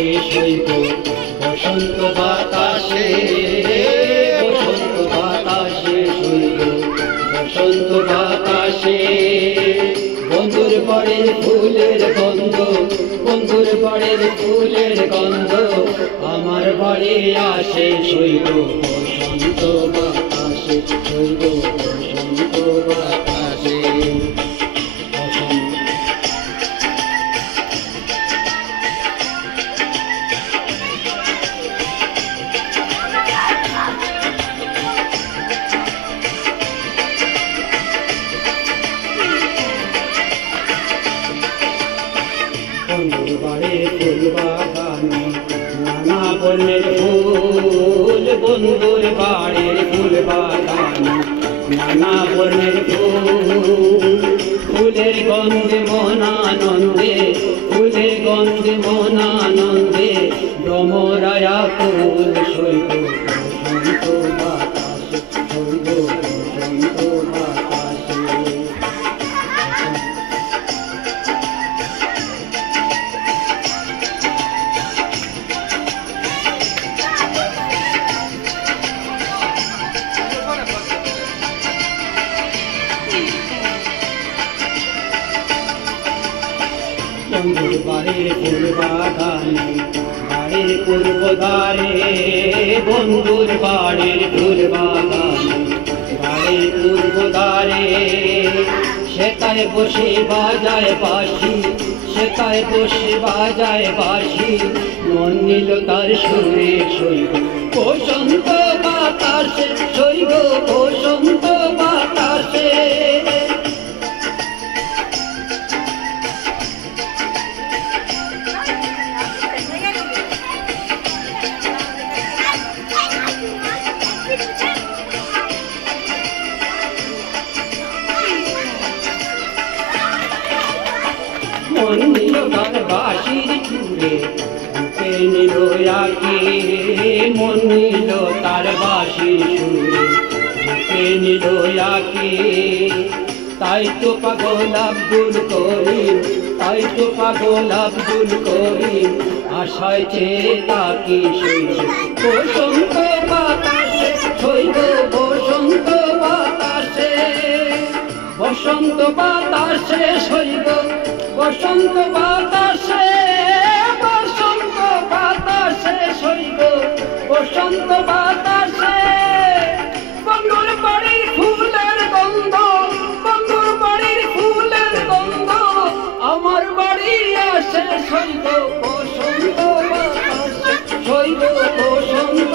আসে শৈব বসন্ত বাতাসে, বসন্ত বাতাসে শৈব বসন্ত বাতাসে। বন্ধুর বাড়ির ফুলের গন্ধ, বন্ধুর বাড়ির ফুলের গন্ধ আমার বাড়ি আসে শৈব বসন্ত বাতাসে, শৈব বসন্ত বাতাসে। বন্ধুর বাড়ির ফুল বাগানে নানা বর্ণের ফুল, বন্ধুর বাড়ির ফুল বাগানে নানা বর্ণের ফুল। ফুলের গন্ধে মন আনন্দে, ফুলের গন্ধে মন আনন্দে ভ্রমরায়া ফুল শৈব বসন্ত বাতাসে, শৈব বসন্ত বাতাসে। বন্ধুর বাড়ির ফুল বাগানে বাড়ির পূর্ব দ্বারে, বন্ধুর বাড়ির ফুল বাগানে বাড়ির পূর্ব দ্বারে। সেটায় বসে বাজায় বাঁশি, সেটায় বসে বাজায় বাঁশি মন নিল তার সুরে শৈব বসন্ত বাতাসে, শৈব বসন্ত বাতাসে। মন নিল তার বাঁশির সুরে বুকে নিল আঁকি, মন নিল তার বাঁশির সুরে বুকে নিল আঁকি। তাই তো পাগল আব্দুল করিম, তাই তো পাগল আব্দুল করিম আশায় চেয়ে তাকি শৈব বসন্ত বাতাসে, শৈব বসন্ত বাতাসে। বসন্ত বাতাসে শৈব বসন্ত বাতাসে, বসন্ত বাতাসে শৈব বসন্ত বাতাসে। বন্ধুর বাড়ির ফুলের গন্ধ, বন্ধুর বাড়ির ফুলের গন্ধ আমার বাড়ি আসে শৈব বসন্ত বাতাসে, শৈব বসন্ত